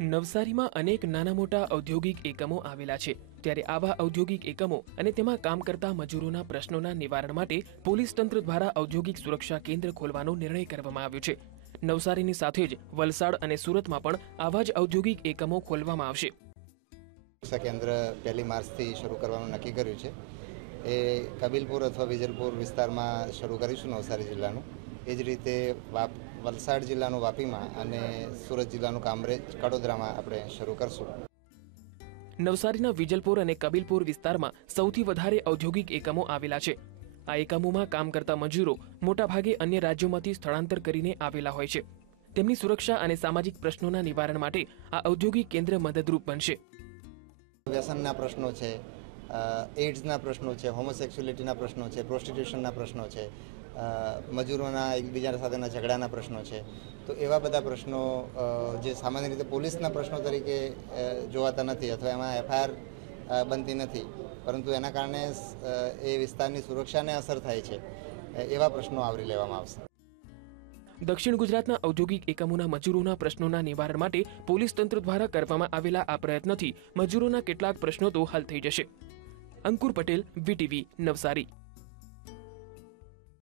નવસારીમાં અનેક નાના મોટા ઔદ્યોગિક એકમો આવેલા છે. ત્યારે આવા ઔદ્યોગિક એકમો અને તેમાં કામ કરતા મજૂરોના પ્રશ્નોના નિવારણ માટે પોલીસ તંત્ર દ્વારા ઔદ્યોગિક સુરક્ષા કેન્દ્ર ખોલવાનો નિર્ણય કરવામાં આવ્યો છે. નવસારીની સાથે જ વલસાડ અને સુરતમાં પણ આવા જ ઔદ્યોગિક એકમો ખોલવામાં આવશે. સુરક્ષા કેન્દ્ર પહેલી માર્ચથી શરૂ કરવાનું નક્કી કર્યું છે. એ કબીલપુર અથવા વિજલપુર વિસ્તારમાં શરૂ કરીશું નવસારી જિલ્લાનું. એ જ રીતે વાપ વલસાડ જિલ્લાનું વાપીમાં અને સુરત જિલ્લાનું કામરેજ કડોદરામાં આપણે શરૂ કરશું. નવસારીના વિજલપુર અને કબીલપુર વિસ્તારમાં સૌથી વધારે ઔદ્યોગિક એકમો આવેલા છે. આ એકમોમાં કામ કરતા મજૂરો મોટાભાગે અન્ય રાજ્યોમાંથી સ્થળાંતર કરીને આવેલા હોય છે. તેમની સુરક્ષા અને સામાજિક પ્રશ્નોના નિવારણ માટે આ ઔદ્યોગિક કેન્દ્ર મદદરૂપ બનશે. વ્યસનના પ્રશ્નો છે એઇડ્સના પ્રશ્નો છે હોમોસેક્સ્યુલિટીના પ્રશ્નો છે, પ્રોસ્ટિટ્યુશનના પ્રશ્નો છે મજૂરોના એકબીજા સાથેના ઝઘડાના પ્રશ્નો છે. તો એવા બધા પ્રશ્નો જે સામાન્ય રીતે પોલીસના પ્રશ્નો તરીકે જોવાતા નથી અથવા એમાં એફઆઈઆર બનતી નથી. પરંતુ એના કારણે એ વિસ્તારની સુરક્ષાને અસર થાય છે. એવા પ્રશ્નો આવરી લેવામાં આવશે. દક્ષિણ ગુજરાતના ઔદ્યોગિક એકમોના મજૂરોના પ્રશ્નોના નિવારણ માટે પોલીસ તંત્ર દ્વારા કરવામાં આવેલા આ પ્રયત્નથી મજૂરોના કેટલાક પ્રશ્નો તો હલ થઈ જશે. અંકુર પટેલ વીટીવી નવસારી